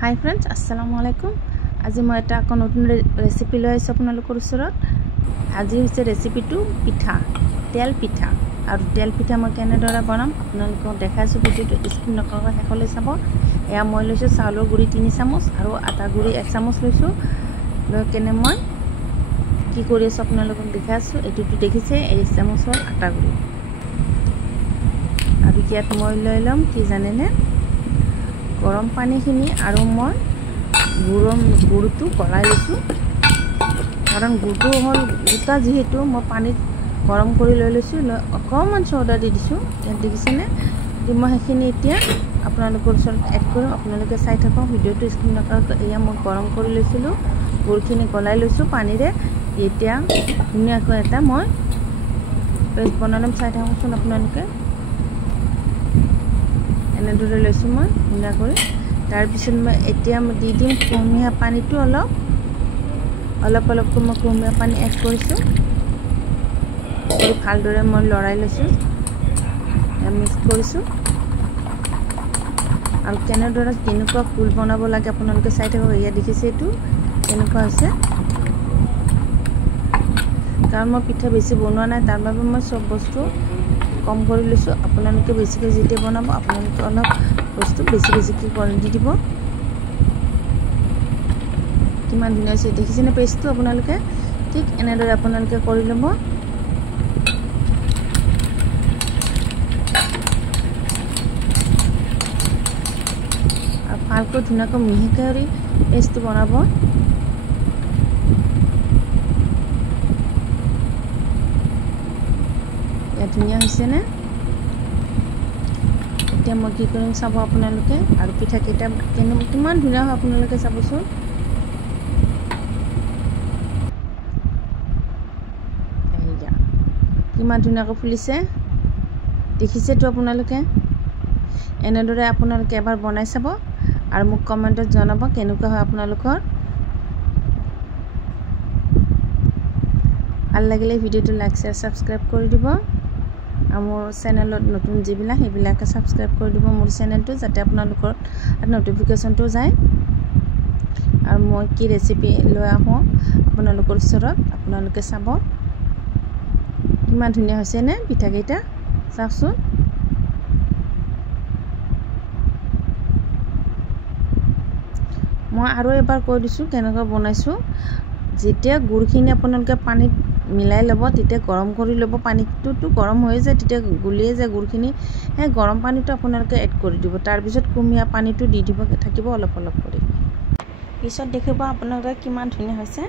Hi friends अस्सलामु अलैकुम। आज मैं एट नतुन रेसिपि लै आपलोकर ओसरत। आज रेसिपि पिठा तेल पिठा और तेल पिठा मैं केनेदरे बनाम आपलोक देखाइছো। Video skip नकराকৈ शेषলৈ चाब। एया मैं लैছো चाउলৰ गुड़ी 3 চামুচ और आटा गुड़ी 1 চামুচ लैছো। लै केने मैं कि কৰি আছো आपलोक देखाइছো। एटुटु देखिছে 1 চামুচৰ आटा गुड़ी और इयात मैं लै लम कि जानेने गरम पानीखिनि और मैं गुड़टो गलाई लैसो। कारण गुड़टो हल गोटा जीतु मैं पानी गरम कर लैसो। अकमान सौदा दी दिसो। देखिसेने मैं সেইখিনি এতিয়া आपलोकर ओसरत एड करूँ। आपलोके चाई थाকক भिडिओ स्किप नकराকৈ। एया मैं गरम कर लैसिलो। गुड़खिनि गलाई लैसो पानीरे। এতিয়া धुनियाকৈ এটা मैं पेस्ट बनाई लम। चाई थाककचोन आपलोके। এনেদৰে লৈছো মই ধুনীয়া কৰি। তাৰ পিছত মই এতিয়া দি দিম কুহুমীয়া পানীটো অলপ মই কুহুমীয়া পানী এড কৰিছো। ভালদৰে মই লৰাই লৈছো মিক্স কৰিছো। আৰু কেনেদৰে কেনেকুৱা ফুল বনাব লাগে আপোনালোকে চাই থাকক। এয়া দেখিছে এইটো কেনেকুৱা হৈছে। কাৰণ মই পিঠা বেছি বনোৱা নাই তাৰ বাবে মই সব বস্তু कम कर लैसो। आपलोके बेसिके जेते बनाब आपलोके अलप बस्तु बेसिके कर दी दिब। किमान धुनिया होइसे देखिसेने पेस्टটো आपलोके ठीक एनेदरे आपलोके करि लब। और भालको धुनियाको मिहिकै पेस्टটো बनाब। धुनिया होइसेने এতিয়া মই কি কৰিম চাব আপোনালোকে। আৰু পিঠা কেইটা কিমান ধুনিয়া হয় আপোনালোকে চাবচোন। এইয়া কিমান ধুনিয়াকৈ ফুলিছে দেখিছেতো আপোনালোকে। এনেদৰে আপোনালোকে এবাৰ বনাই চাব আৰু মোক কমেন্টত জনাব কেনেকুৱা হয় আপোনালোকৰ। ভাল লাগিলে ভিডিওটো লাইক शेयर সাবস্ক্ৰাইব কৰি দিব। मोर चेनेल नतुन जिबिला हेबिलाके साबस्क्राइब कर दिब मोर चेनेलটো যাতে আপোনালোকৰ नटिफिकेशनটো যায়। और मैं कि रेसिपि लै आहो আপোনালোকৰ ওচৰত আপোনালোকে চাব কিমান ধুনিয়া হৈছে নে পিঠা কেইটা চাওকচোন। मैं और एबार কৈ দিছো কেনেকৈ বনাইছো। যেতিয়া গুড়খিনি আপোনালোকে পানীত मिलाई लब तेते गरम कर लब। पानीटो गरम हो जाए तेते गुलिए जाए गुड़खिनि। हे गरम पानीटो आपलोके एड कर दिब। तार पिছত कुमिया पानीटो दी दिब থাকিব অলপ অলপ কৰি। पिছত देखिब आपलोके किमान धुनिया होइसे।